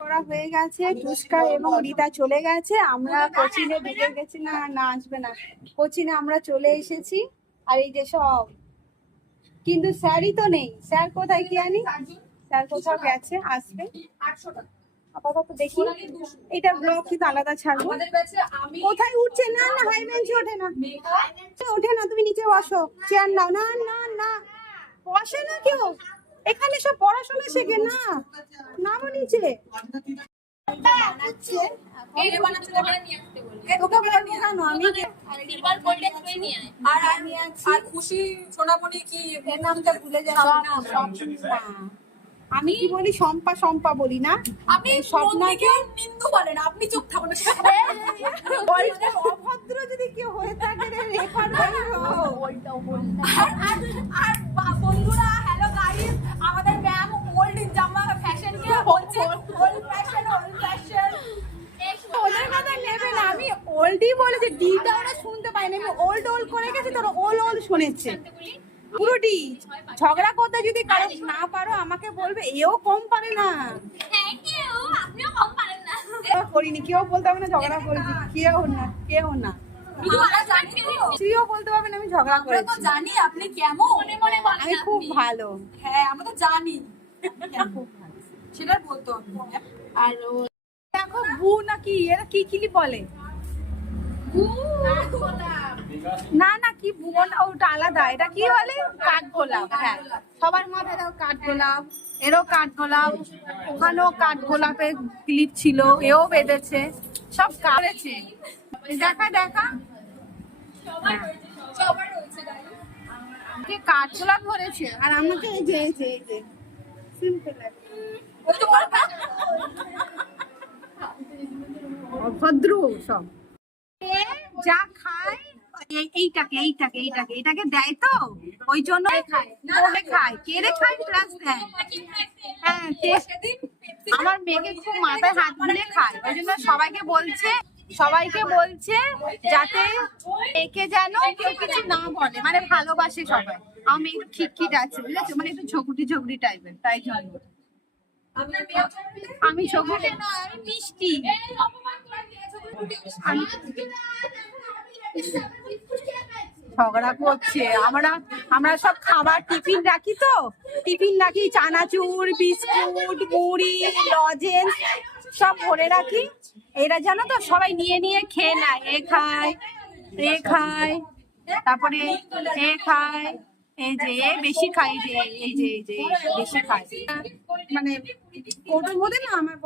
করা হয়ে গেছে, টুস্কা এবং রিতা চলে গেছে, আমরা কোচিনে ঢুকে গেছি। না না, আসবে না, কোচিনে আমরা চলে এসেছি। আর এই যে সব, কিন্তু স্যারই তো নেই। স্যার কোথায় কি জানি, স্যার কোথাও গেছে, আসবে আপাতত। দেখি এটা ব্লগ কিন্তু আলাদা ছাড়বো। কোথায় উঠছে? না না, হাই বেঞ্চে ওঠে না, ওঠে না। তুমি নিচে বসো, চেয়ার নাও। না না না, বসে না কেউ এখানে, সব পড়াশোনা শেখে না। নামো নিচে। বানাচ্ছে তোকে বলবো কেন আমি? আর খুশি সোনামণি কি এর নামটা ভুলে যাচ্ছি। আমি কি বলি? শম্পা শম্পা বলি না। আপনি স্বপ্নাকে নিন্দু বলেন, আপনি চুপ থাকুন। অভদ্র যদি কেউ হয়ে থাকে রে, রেখার আর বন্ধুরা, হ্যালো গাইস, আমাদের ম্যাম ওল্ড জামা ফ্যাশন কে বলছে, ওল্ড ফ্যাশন ওল্ড ফ্যাশন। ওদের কথা নেবে না, আমি ওল্ডই বলেছি, ডিটা ওরা শুনতে পাইনি। আমি ওল্ড ওল্ড করে গেছি, তোরা ওল ওল শুনেছে পুরোটি। ঝগড়া করতে যদি কারো না পারো আমাকে বলবে, এও কম পারে না। করিনি, কেউ বলতে হবে না ঝগড়া করেছি, কেউ না, কেউ না। তুইও বলতে পারবেন আমি ঝগড়া করেছি। জানি আপনি কেমন, আমি খুব ভালো। হ্যাঁ, আমরা তো জানি খুব ভালো, সেটা বলতে হবে। আর দেখো বু নাকি এরা কি কিলি বলে, না না কি ভুবন, ওটা আলাদা। এটা কি বলে? কাঠগোলাপ। হ্যাঁ, সবার মাথায় দেখো কাঠগোলাপ, এরও কাঠগোলাপ, ওখানেও কাঠগোলাপের ক্লিপ ছিল, এও বেঁধেছে, সব কাটেছে। দেখা দেখা কাঠগোলাপ ধরেছে, আর আমাকে এই যে এই যে এই যে সিম্পল অভদ্র সব। যা খায় এইটাকে এইটাকে এইটাকে এটাকে দেয়, তো ওই জন্য খায়। কেড়ে খায় প্লাস দেয়। হ্যাঁ, আমার মেয়েকে খুব মাথায় হাত বুলে খায়, ওই জন্য সবাইকে বলছে যাতে একে যেন কেউ কিছু না বলে, মানে ভালোবাসে সবাই। আমি একটু খিটখিট আছে, বুঝেছো, মানে একটু ঝগড়ি টাইপের, তাই জন্য। আমি ঝগড়ি না, আমি মিষ্টি। ঝগড়া করছে। আমরা সব খাবার টিফিন রাখি, তো টিফিন রাখি, চানাচুর, বিস্কুট, মুড়ি, লজেন্স সব ভরে রাখি। এরা জানো তো সবাই নিয়ে নিয়ে খেয়ে নেয়, এ খায়, তারপরে এ খায়, এই যে বেশি খাই, যে এই যে বেশি খায়, মানে ওটার মধ্যে না আমার